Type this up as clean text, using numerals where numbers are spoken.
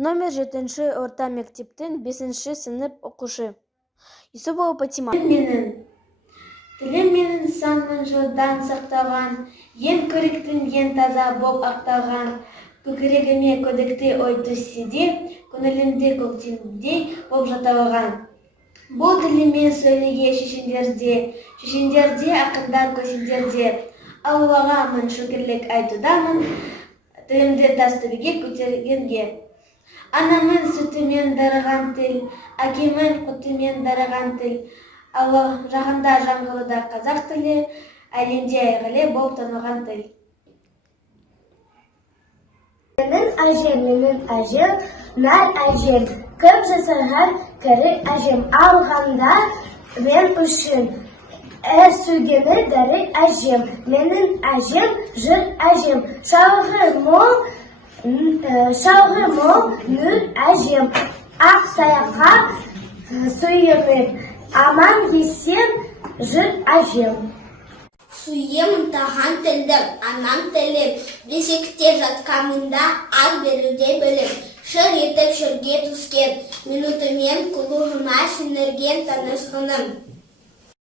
Номер 7 орта мектептин 5 сынып окушу. Юсупова Патима. Тілім менің сан мың жылдан сақтаған, ең көріктің ең таза боп ақтаған, көкірегіме көдікті ой түссіде, көңілімде көктемдей боп жаталған. Бұл тілімен сөйлеге шешендерде, ақындар көсендерде. Аллаға мың шүкірлік айтудамын, тілімді тас төбеге көтергенге. Анамын сүтімен дарыған тіл, әкемін құтымен дарыған тіл. Аллах жағында жаңғыруда қазақ тілі, әлемде әйгілі болып танылған тіл. Менің әжем, нар әжем, көп жасаған кәрі әжем, алғанда мен үшін сөйгені дәрі әжем. Менің әжем, жыр әжем, шалғы мол нүр әжем, ақ таяққа сүйемін, аман есен жыр әжем. Суем таған тілдім, анам тілім, бесекте жатқанында ал беруде білім. Шыр етіп шырге түскен, минутымен құлығыма сіңірген танысқаным.